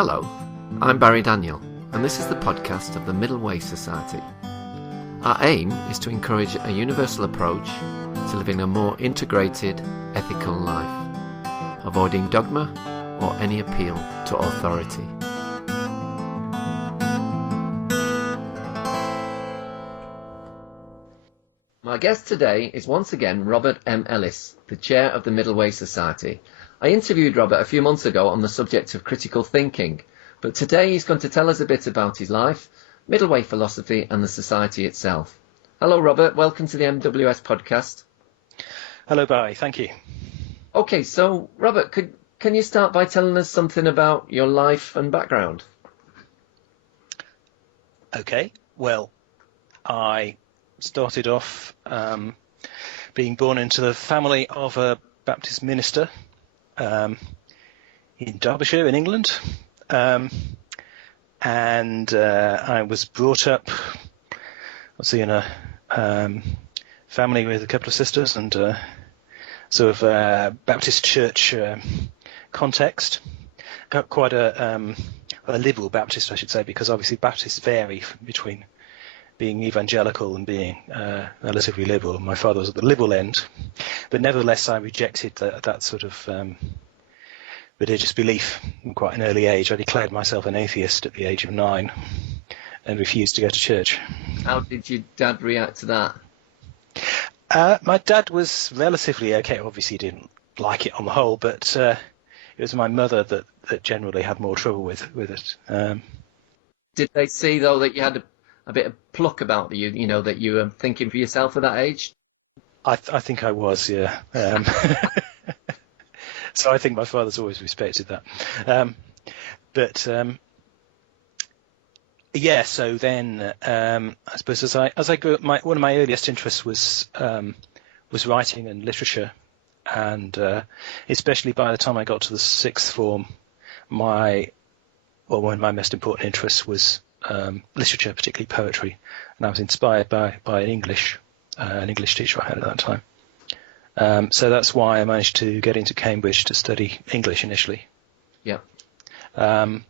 Hello, I'm Barry Daniel, and this is the podcast of the Middle Way Society. Our aim is to encourage a universal approach to living a more integrated, ethical life, avoiding dogma or any appeal to authority. My guest today is once again Robert M. Ellis, the chair of the Middle Way Society. I interviewed Robert a few months ago on the subject of critical thinking, but today he's going to tell us a bit about his life, Middle Way philosophy and the society itself. Hello Robert, welcome to the MWS Podcast. Hello Barry, thank you. Okay, so Robert, can you start by telling us something about your life and background? Okay, well, I started off being born into the family of a Baptist minister in Derbyshire in England, and I was brought up obviously in a family with a couple of sisters and sort of Baptist church context. Got quite a liberal Baptist, I should say, because obviously Baptists vary between being evangelical and being relatively liberal. My father was at the liberal end, but nevertheless I rejected that sort of religious belief in quite an early age. I declared myself an atheist at the age of 9 and refused to go to church. How did your dad react to that? My dad was relatively okay. Obviously he didn't like it on the whole, but it was my mother that generally had more trouble with it. Did they see, though, that you had a bit of pluck about you, you know, that you were thinking for yourself at that age? I think I was, yeah. So I think my father's always respected that. Yeah, so then I suppose as I grew up, one of my earliest interests was writing and literature, and especially by the time I got to the sixth form, one of my most important interests was literature, particularly poetry, and I was inspired by an English teacher I had at that time. So that's why I managed to get into Cambridge to study English initially. Yeah. But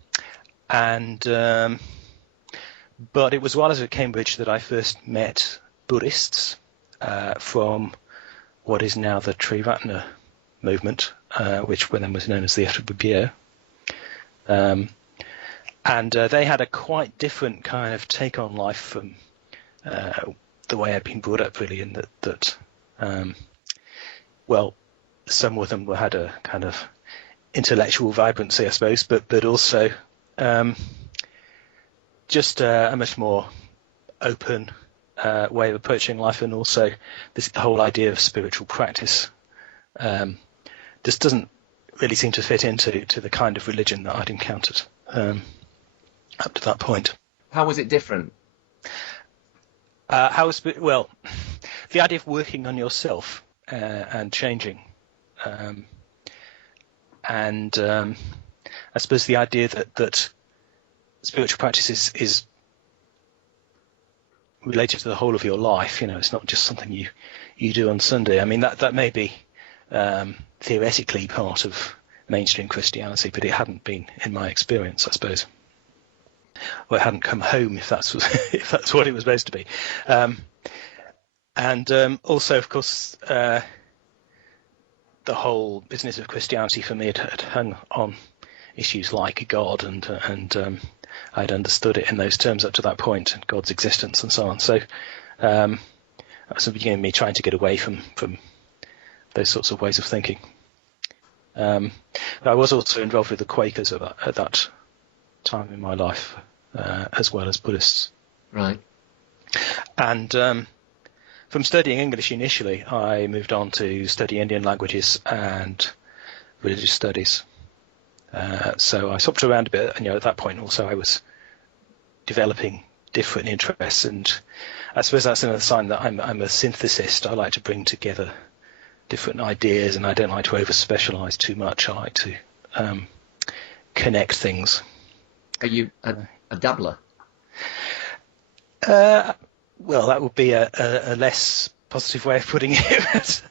it was while I was at Cambridge that I first met Buddhists from what is now the Triratna movement, which then was known as the Buddhism. And they had a quite different kind of take on life from the way I'd been brought up, really, in that some of them had a kind of intellectual vibrancy, I suppose, but also just a much more open way of approaching life, and also the whole idea of spiritual practice just doesn't really seem to fit into the kind of religion that I'd encountered up to that point. How was it different? The idea of working on yourself and changing, and I suppose the idea that spiritual practice is related to the whole of your life. You know, it's not just something you do on Sunday. I mean, that may be theoretically part of mainstream Christianity, but it hadn't been in my experience, I suppose. Well, it hadn't come home, if that's what it was supposed to be. And also, of course, the whole business of Christianity for me had hung on issues like God, and I'd understood it in those terms up to that point, and God's existence and so on. So that was the beginning of me trying to get away from those sorts of ways of thinking. I was also involved with the Quakers at that time in my life, as well as Buddhists. Right. And from studying English initially, I moved on to study Indian languages and religious studies. So I swapped around a bit, and at that point also I was developing different interests, and I suppose that's another sign that I'm a synthesist. I like to bring together different ideas, and I don't like to over-specialise too much. I like to connect things. Are you a dabbler? Well, that would be a less positive way of putting it.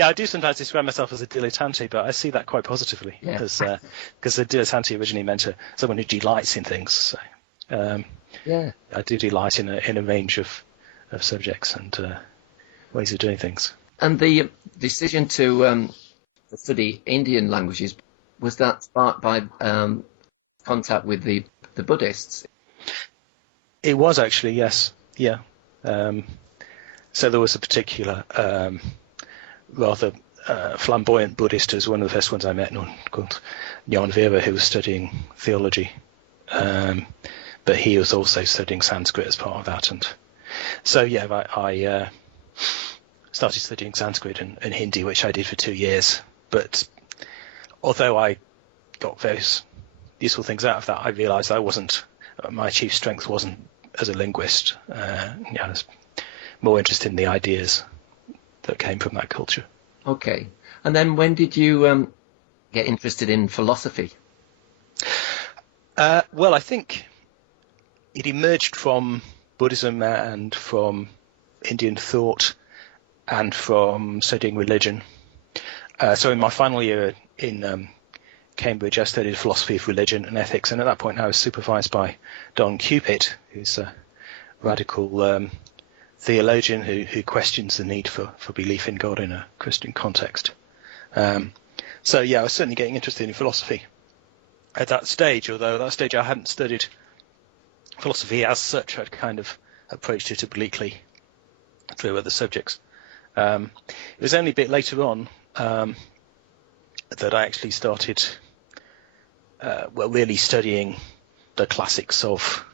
Yeah, I do sometimes describe myself as a dilettante, but I see that quite positively, because a dilettante originally meant someone who delights in things. So, I do delight in a range of subjects and ways of doing things. And the decision to study Indian languages, was that sparked by contact with the Buddhists? It was actually, yes. Yeah. So there was a particular rather flamboyant Buddhist, who's one of the first ones I met, called Jan Vera, who was studying theology. But he was also studying Sanskrit as part of that. And so, yeah, I started studying Sanskrit and Hindi, which I did for 2 years. But although I got various useful things out of that, I realised my chief strength wasn't as a linguist. I was more interested in the ideas that came from that culture. Okay. And then when did you get interested in philosophy? Well, I think it emerged from Buddhism and from Indian thought and from studying religion. So in my final year in Cambridge, I studied philosophy of religion and ethics, and at that point I was supervised by Don Cupid, who's a radical theologian who questions the need for belief in God in a Christian context. So yeah, I was certainly getting interested in philosophy at that stage, although at that stage I hadn't studied philosophy as such. I'd kind of approached it obliquely through other subjects. It was only a bit later on that I actually started really studying the classics of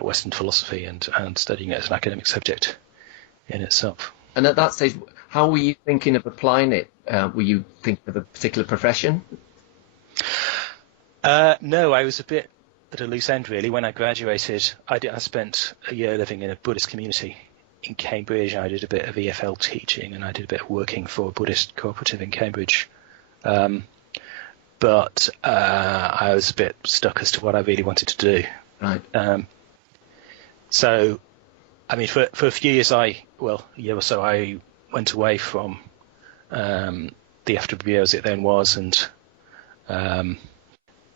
Western philosophy and studying it as an academic subject in itself. And at that stage, how were you thinking of applying it? Were you thinking of a particular profession? No, I was a bit at a loose end, really. When I graduated, I spent a year living in a Buddhist community in Cambridge. I did a bit of EFL teaching, and I did a bit of working for a Buddhist cooperative in Cambridge. But I was a bit stuck as to what I really wanted to do. Right. So, I mean, for a few years, a year or so, I went away from the FWO as it then was, and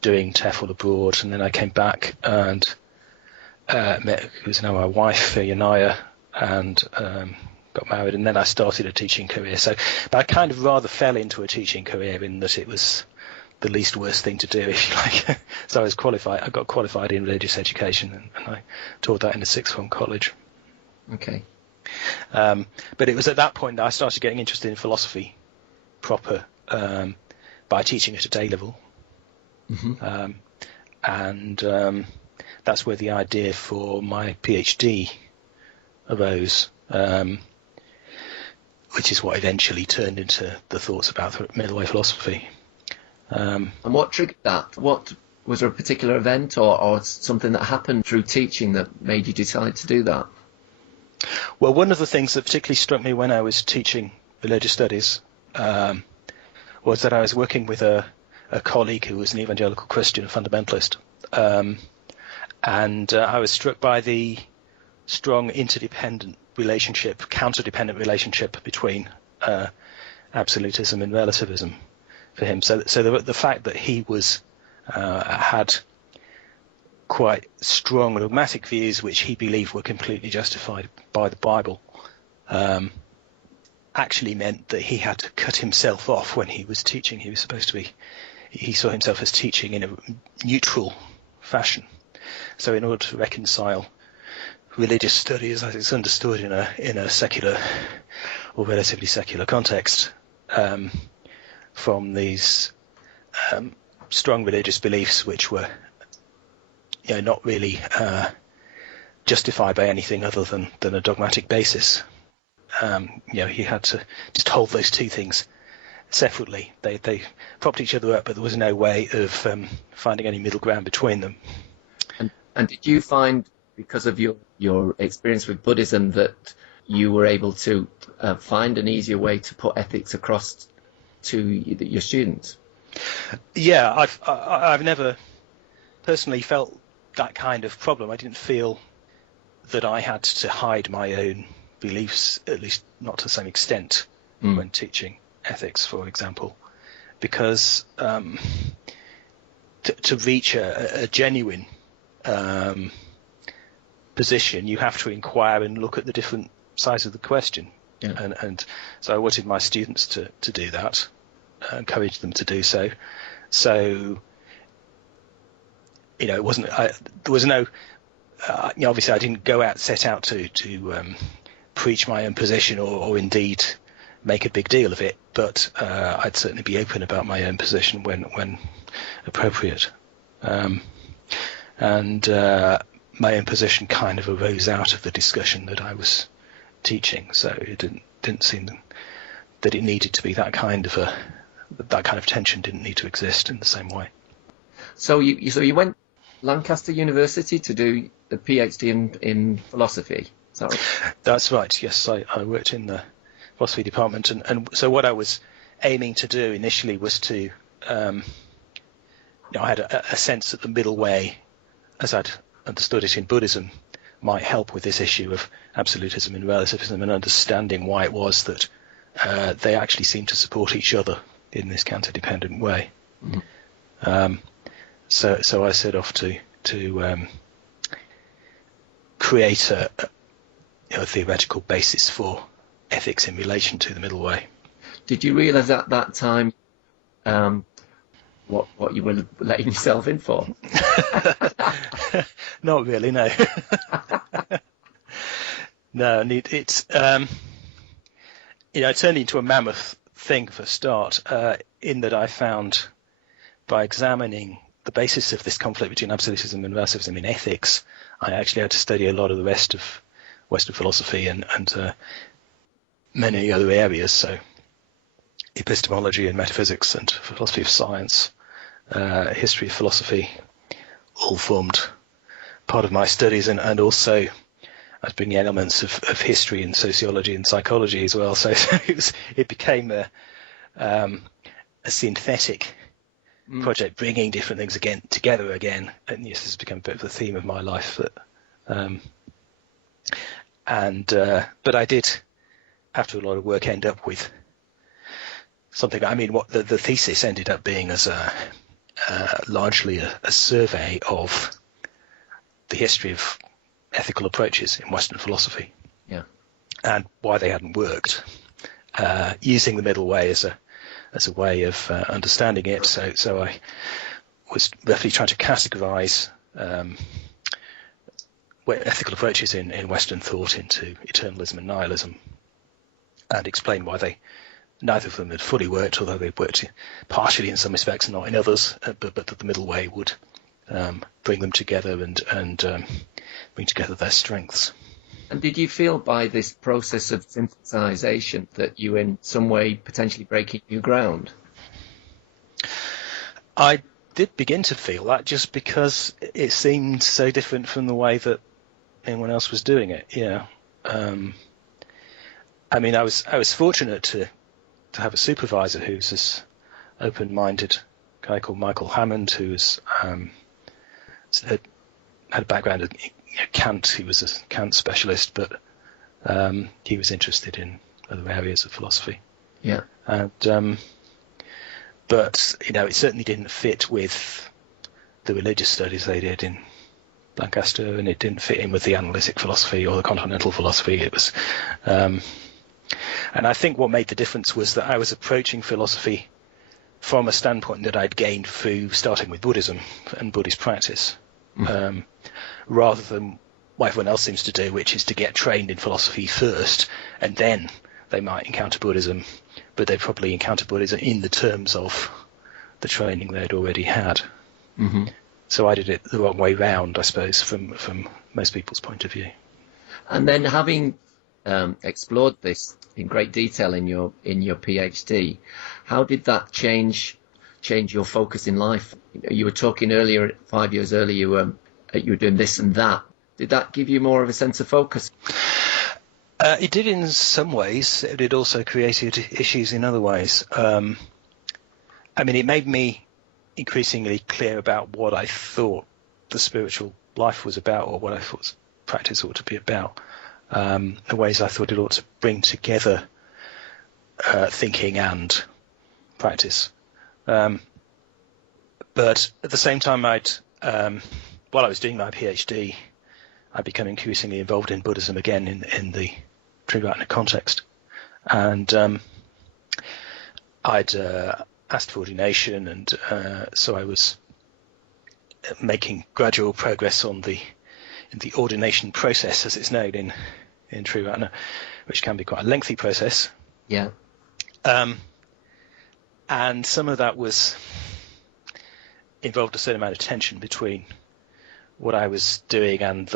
doing TEFL abroad, and then I came back and met who's now my wife, Yanaya, and got married, and then I started a teaching career. But I kind of rather fell into a teaching career in that it was the least worst thing to do, if you like. So I got qualified in religious education, and I taught that in a sixth form college. Okay. But it was at that point that I started getting interested in philosophy proper, by teaching at a day level. Mm-hmm. And that's where the idea for my PhD arose, which is what eventually turned into the thoughts about middle way philosophy. And what triggered that? Was there a particular event or something that happened through teaching that made you decide to do that? Well, one of the things that particularly struck me when I was teaching religious studies was that I was working with a colleague who was an evangelical Christian, a fundamentalist, and I was struck by the strong interdependent relationship, counterdependent relationship between absolutism and relativism for him. So the fact that he had quite strong dogmatic views which he believed were completely justified by the Bible actually meant that he had to cut himself off when he was teaching. He saw himself as teaching in a neutral fashion. So in order to reconcile religious studies as it's understood in a secular or relatively secular context from these strong religious beliefs which were not really justified by anything other than a dogmatic basis, he had to just hold those two things separately. They propped each other up, but there was no way of finding any middle ground between them. And did you find, because of your experience with Buddhism, that you were able to find an easier way to put ethics across to your students? Yeah, I've never personally felt that kind of problem. I didn't feel that I had to hide my own beliefs, at least not to the same extent, when teaching ethics, for example, because to reach a genuine position, you have to inquire and look at the different sides of the question. Yeah. And so I wanted my students to do that, encourage them to do so. So, it wasn't, there was no, obviously I didn't set out to preach my own position or indeed make a big deal of it, but I'd certainly be open about my own position when appropriate. And my own position kind of arose out of the discussion that I was teaching, so it didn't seem that it needed to be that kind of tension didn't need to exist in the same way. So you went Lancaster University to do the PhD in philosophy. Is that right? That's right. Yes, I worked in the philosophy department, and so what I was aiming to do initially was to, I had a sense that the middle way, as I'd understood it in Buddhism, might help with this issue of absolutism and relativism and understanding why it was that they actually seemed to support each other in this counter-dependent way. Mm-hmm. So I set off to create a theoretical basis for ethics in relation to the middle way. Did you realise at that time what you were letting yourself in for? Not really, no. No, it's it turned into a mammoth thing for a start, in that I found, by examining the basis of this conflict between absolutism and relativism in ethics, I actually had to study a lot of the rest of Western philosophy and many other areas, so epistemology and metaphysics and philosophy of science, history of philosophy, all formed part of my studies, and also I was bringing elements of history and sociology and psychology as well. So it became a synthetic project, bringing different things together again. And yes, this has become a bit of the theme of my life. But I did, after a lot of work, end up with something. I mean, what the thesis ended up being as largely a survey of the history of ethical approaches in Western philosophy, and why they hadn't worked, using the middle way as a way of understanding it. So I was roughly trying to categorize ethical approaches in Western thought into eternalism and nihilism, and explain why neither of them had fully worked, although they worked partially in some respects and not in others, but that the middle way would bring them together and bring together their strengths. And did you feel by this process of synthesisation that you in some way potentially breaking new ground? I did begin to feel that, just because it seemed so different from the way that anyone else was doing it. I mean, I was fortunate to have a supervisor who's this open-minded guy called Michael Hammond, who's had a background in Kant. He was a Kant specialist, but he was interested in other areas of philosophy. Yeah. And but it certainly didn't fit with the religious studies they did in Lancaster, and it didn't fit in with the analytic philosophy or the continental philosophy. It was, and I think what made the difference was that I was approaching philosophy from a standpoint that I'd gained through starting with Buddhism and Buddhist practice, rather than what everyone else seems to do, which is to get trained in philosophy first, and then they might encounter Buddhism, but they probably encounter Buddhism in the terms of the training they'd already had. Mm-hmm. So I did it the wrong way round, I suppose, from most people's point of view. And then, having explored this in great detail in your PhD, how did that change your focus in life? You were talking earlier, 5 years earlier, you were doing this and that. Did that give you more of a sense of focus? It did in some ways. It also created issues in other ways. I mean, it made me increasingly clear about what I thought the spiritual life was about, or what I thought practice ought to be about. The ways I thought it ought to bring together thinking and practice. But at the same time, while I was doing my PhD, I'd become increasingly involved in Buddhism again in the Triratna context. And I'd asked for ordination, and so I was making gradual progress in the ordination process, as it's known in Triratna, which can be quite a lengthy process. Yeah. And some of that involved a certain amount of tension between what I was doing and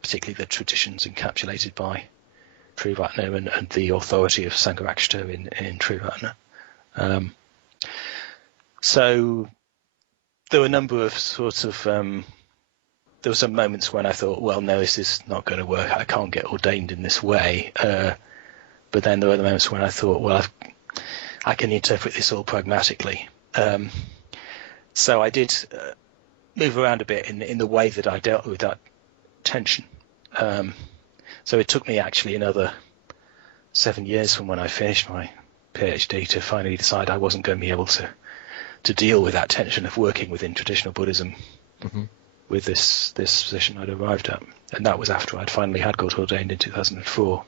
particularly the traditions encapsulated by Triratna and the authority of Sangharakshita in Triratna. So there were a number of there were some moments when I thought, well, no, this is not going to work. I can't get ordained in this way. But then there were the moments when I thought, well, I can interpret this all pragmatically. So I did move around a bit in the way that I dealt with that tension. So it took me actually another 7 years from when I finished my PhD to finally decide I wasn't going to be able to deal with that tension of working within traditional Buddhism with this position I'd arrived at. And that was after I'd finally got ordained in 2004.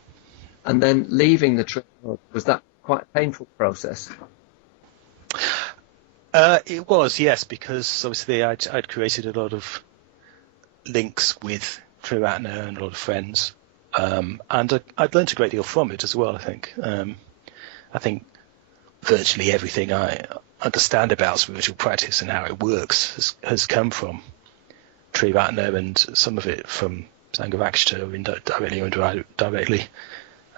And then leaving the Triratna, was that quite a painful process? It was, yes, because obviously I'd created a lot of links with Triratna and a lot of friends, and I'd learned a great deal from it as well. I think virtually everything I understand about spiritual practice and how it works has come from Triratna, and some of it from Sangharakshita, directly or indirectly,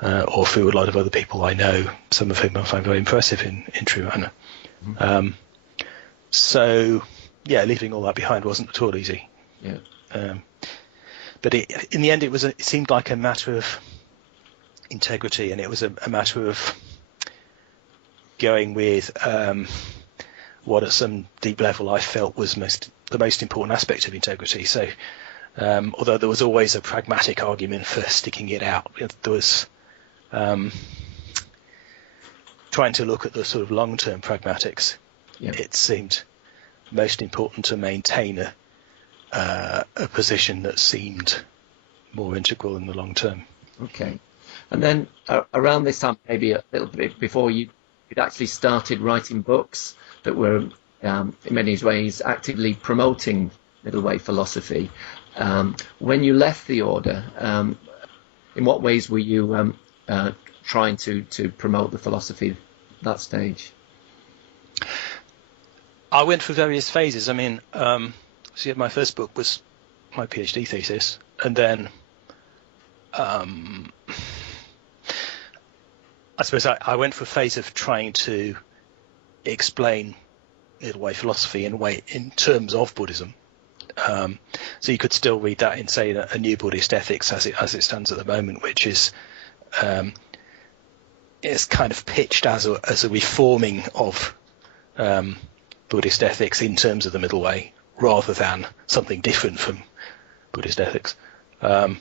or through a lot of other people I know, some of whom I find very impressive in Triratna. So, yeah, leaving all that behind wasn't at all easy. Yeah. But in the end, it seemed like a matter of integrity, and it was a matter of going with what at some deep level I felt was the most important aspect of integrity. So, although there was always a pragmatic argument for sticking it out, there was trying to look at the sort of long-term pragmatics. Yeah. It seemed most important to maintain a position that seemed more integral in the long term. Okay. And then around this time, maybe a little bit before you'd actually started writing books that were in many ways actively promoting middle way philosophy. When you left the order, in what ways were you trying to promote the philosophy at that stage? I went through various phases. I mean, my first book was my PhD thesis, and then I suppose I went through a phase of trying to explain middle way philosophy in terms of Buddhism. So you could still read that in, say, a New Buddhist Ethics as it stands at the moment, which is it's kind of pitched as a reforming of Buddhist ethics in terms of the middle way, rather than something different from Buddhist ethics. And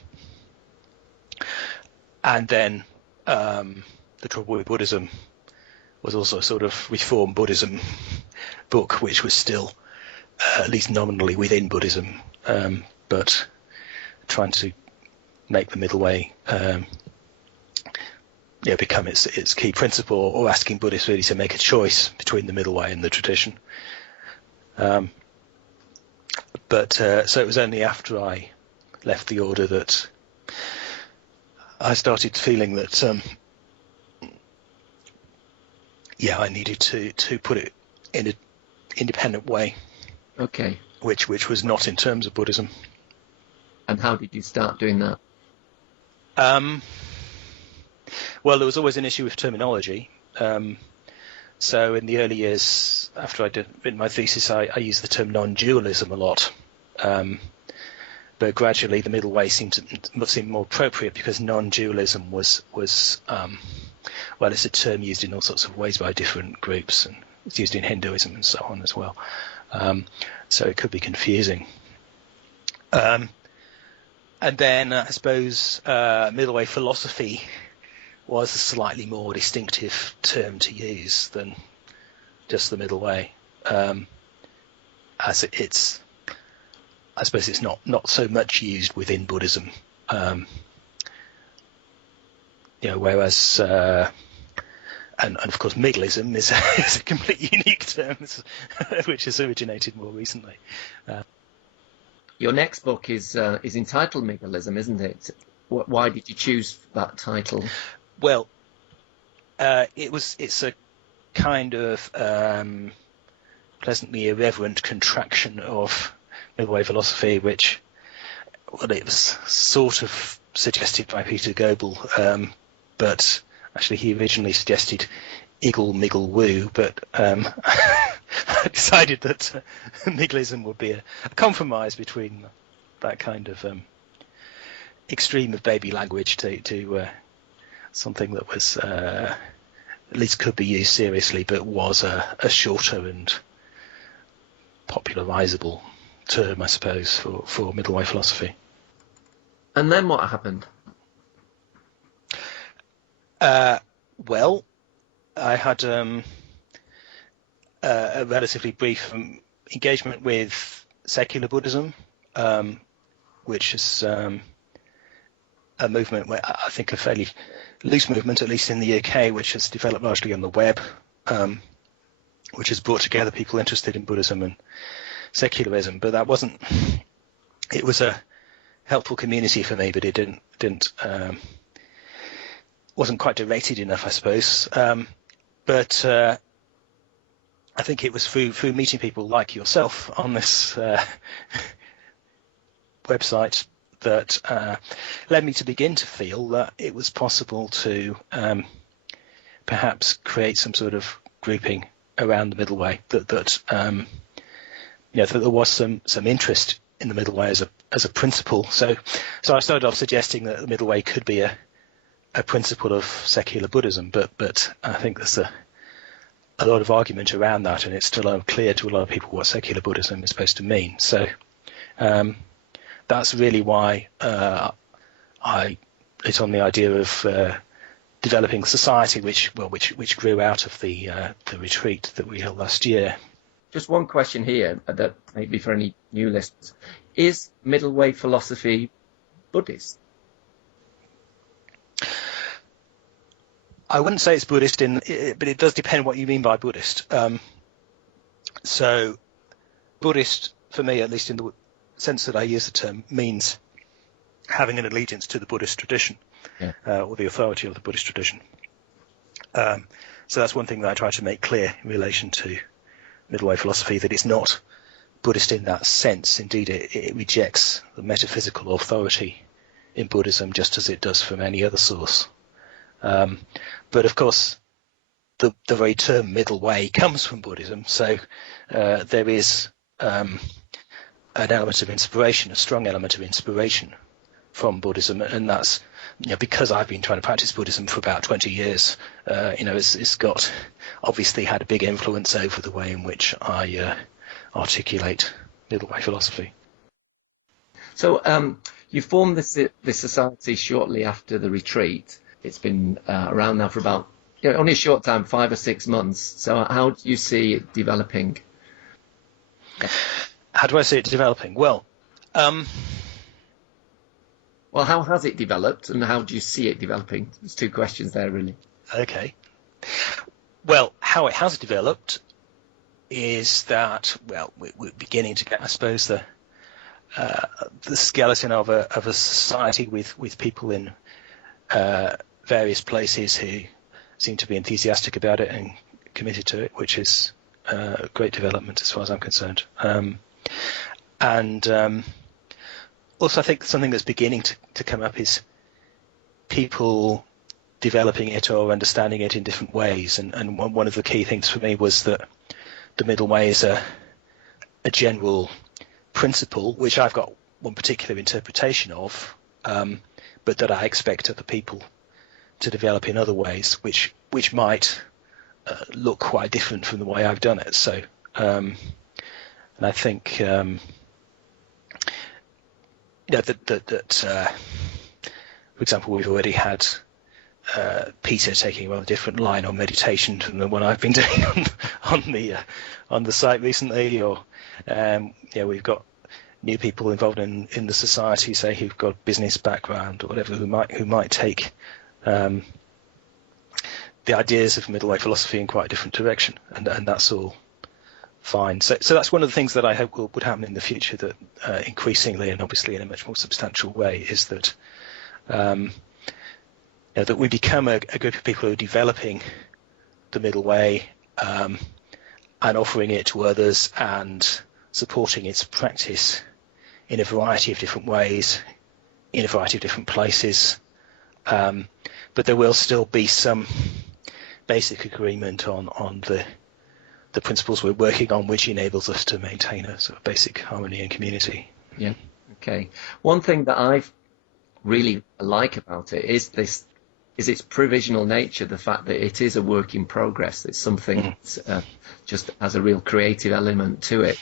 then The Trouble with Buddhism was also a sort of reform Buddhism book, which was still at least nominally within Buddhism, but trying to make the middle way become its key principle, or asking Buddhists really to make a choice between the middle way and the tradition. So it was only after I left the order that I started feeling that I needed to put it in an independent way. Okay. Which was not in terms of Buddhism. And how did you start doing that? Well, there was always an issue with terminology. So in the early years, after I did my thesis, I used the term non-dualism a lot. But gradually the middle way seemed more appropriate, because non-dualism was it's a term used in all sorts of ways by different groups, and it's used in Hinduism and so on as well. So it could be confusing. And then I suppose middle way philosophy was a slightly more distinctive term to use than just the middle way, as it's, I suppose it's not so much used within Buddhism, whereas and of course Migglism is a completely unique term which has originated more recently. Your next book is entitled Migglism, isn't it? Why did you choose that title? Well, it's a kind of pleasantly irreverent contraction of middle way philosophy, which, well, it was sort of suggested by Peter Goebel, but actually he originally suggested Iggle Miggle Woo, but I decided that Migglism would be a compromise between that kind of extreme of baby language to something that was at least could be used seriously, but was a shorter and popularizable term, I suppose, for middle way philosophy. And then what happened? Well, I had a relatively brief engagement with secular Buddhism, which is a movement where I think a fairly loose movement, at least in the UK, which has developed largely on the web, which has brought together people interested in Buddhism and secularism. But that it was a helpful community for me, but it didn't wasn't quite directed enough, I suppose. But I think it was through meeting people like yourself on this website that led me to begin to feel that it was possible to perhaps create some sort of grouping around the middle way, that that there was some interest in the middle way as a principle. So I started off suggesting that the middle way could be a principle of secular Buddhism, but I think there's a lot of argument around that, and it's still unclear to a lot of people what secular Buddhism is supposed to mean. So that's really why I hit on the idea of developing society, which grew out of the retreat that we held last year. Just one question here that maybe for any new listeners: is middle way philosophy Buddhist? I wouldn't say it's Buddhist, but it does depend what you mean by Buddhist. So Buddhist, for me, at least in the sense that I use the term, means having an allegiance to the Buddhist tradition, or the authority of the Buddhist tradition. So that's one thing that I try to make clear in relation to middle way philosophy, that it's not Buddhist in that sense. Indeed, it rejects the metaphysical authority in Buddhism just as it does from any other source. But of course, the very term middle way comes from Buddhism, so there is an element of inspiration, a strong element of inspiration from Buddhism, and that's because I've been trying to practice Buddhism for about 20 years. It's got obviously had a big influence over the way in which I articulate middle way philosophy. So you formed this society shortly after the retreat. It's been around now for about only a short time, 5 or 6 months. So how do you see it developing? How do I see it developing? Well, how has it developed, and how do you see it developing? There's 2 questions there, really. Okay. Well, how it has developed is that, we're beginning to get, I suppose, the skeleton of a society with people in various places who seem to be enthusiastic about it and committed to it, which is a great development as far as I'm concerned. Also, I think something that's beginning to come up is people developing it or understanding it in different ways. And one of the key things for me was that the middle way is a general principle, which I've got one particular interpretation of, but that I expect other people to develop in other ways, which might look quite different from the way I've done it. So, and I think that for example, we've already had Peter taking a rather different line on meditation from the one I've been doing on the site recently, or we've got new people involved in the society, say, who've got a business background or whatever, who might take the ideas of middle way philosophy in quite a different direction, and that's all fine. So that's one of the things that I hope would happen in the future, that increasingly, and obviously in a much more substantial way, is that that we become a group of people who are developing the middle way and offering it to others and supporting its practice in a variety of different ways, in a variety of different places. But there will still be some basic agreement on the principles we're working on, which enables us to maintain a sort of basic harmony and community. Yeah. Okay. One thing that I really like about it is its provisional nature, the fact that it is a work in progress. It's something that just has a real creative element to it.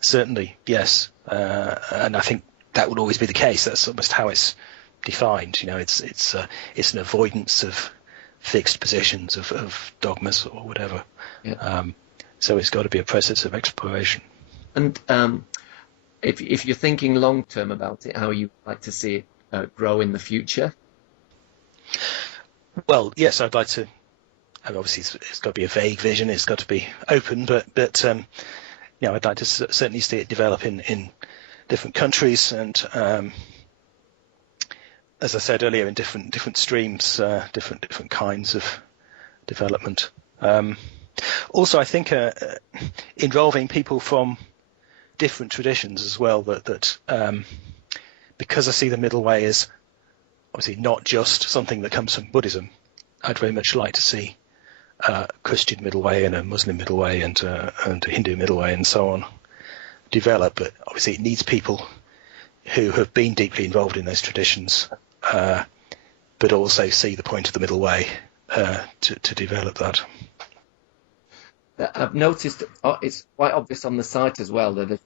Certainly, yes. And I think that would always be the case. That's almost how it's defined. It's an avoidance of fixed positions, of dogmas or whatever. Yeah. So it's got to be a process of exploration. And if you're thinking long term about it, how you like to see it grow in the future? Well, yes, I'd like to. And obviously, it's got to be a vague vision. It's got to be open, but I'd like to certainly see it develop in different countries, and as I said earlier, in different streams, different kinds of development. Also, I think involving people from different traditions as well. That because I see the middle way as obviously not just something that comes from Buddhism, I'd very much like to see a Christian middle way and a Muslim middle way and a Hindu middle way and so on develop. But obviously it needs people who have been deeply involved in those traditions, but also see the point of the middle way to develop that. I've noticed it's quite obvious on the site as well that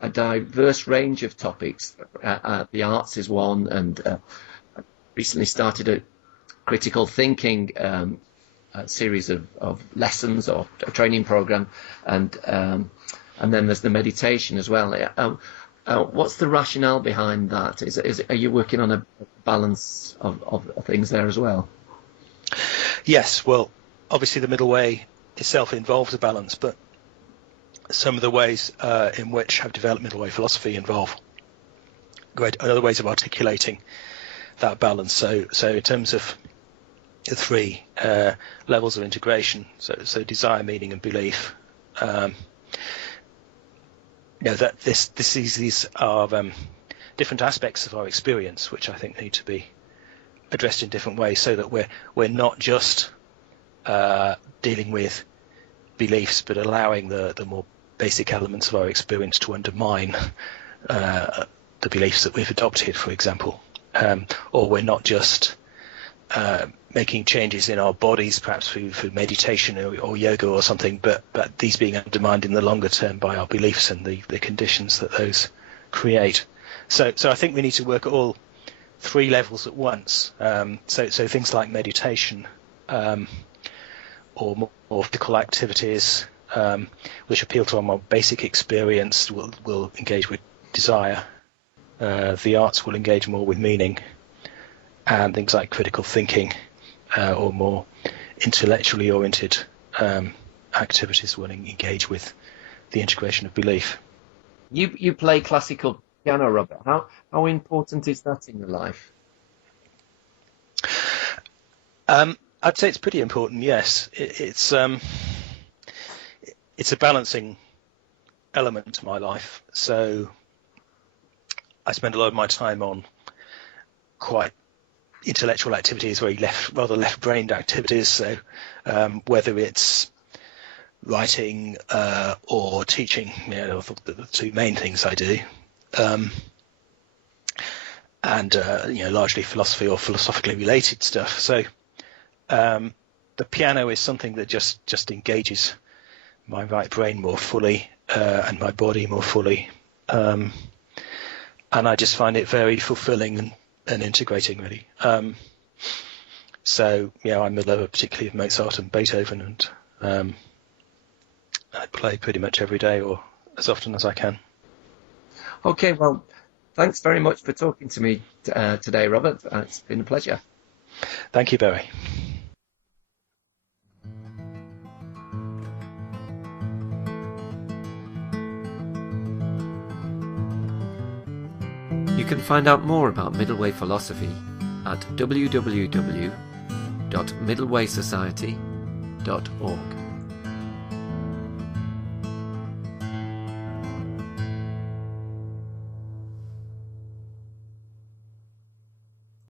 a diverse range of topics. The arts is one, and I recently started a critical thinking a series of lessons or a training program, and then there's the meditation as well. What's the rationale behind that? Are you working on a balance of things there as well? Yes, well, obviously the middle way itself involves a balance, but some of the ways in which I've developed middle way philosophy involve other ways of articulating that balance. So in terms of the three levels of integration, so desire, meaning, and belief. That these are different aspects of our experience, which I think need to be addressed in different ways, so that we're not just dealing with beliefs, but allowing the more basic elements of our experience to undermine the beliefs that we've adopted, for example, or we're not just making changes in our bodies, perhaps through meditation or yoga or something, but these being undermined in the longer term by our beliefs and the conditions that those create. So I think we need to work at all three levels at once. So things like meditation or more physical activities which appeal to our more basic experience will engage with desire. The arts will engage more with meaning, and things like critical thinking or more intellectually oriented activities will engage with the integration of belief. You play classical piano, Robert. How important is that in your life? I'd say it's pretty important, yes. It's a balancing element to my life. So I spend a lot of my time on quite intellectual activities, rather left-brained activities. So whether it's writing or teaching, the two main things I do, and largely philosophy or philosophically related stuff. So the piano is something that just engages my right brain more fully and my body more fully, and I just find it very fulfilling and integrating, really. So, I'm a lover particularly of Mozart and Beethoven, and I play pretty much every day or as often as I can. Okay, well, thanks very much for talking to me today, Robert. It's been a pleasure. Thank you, Barry. You can find out more about Middle Way philosophy at www.middlewaysociety.org.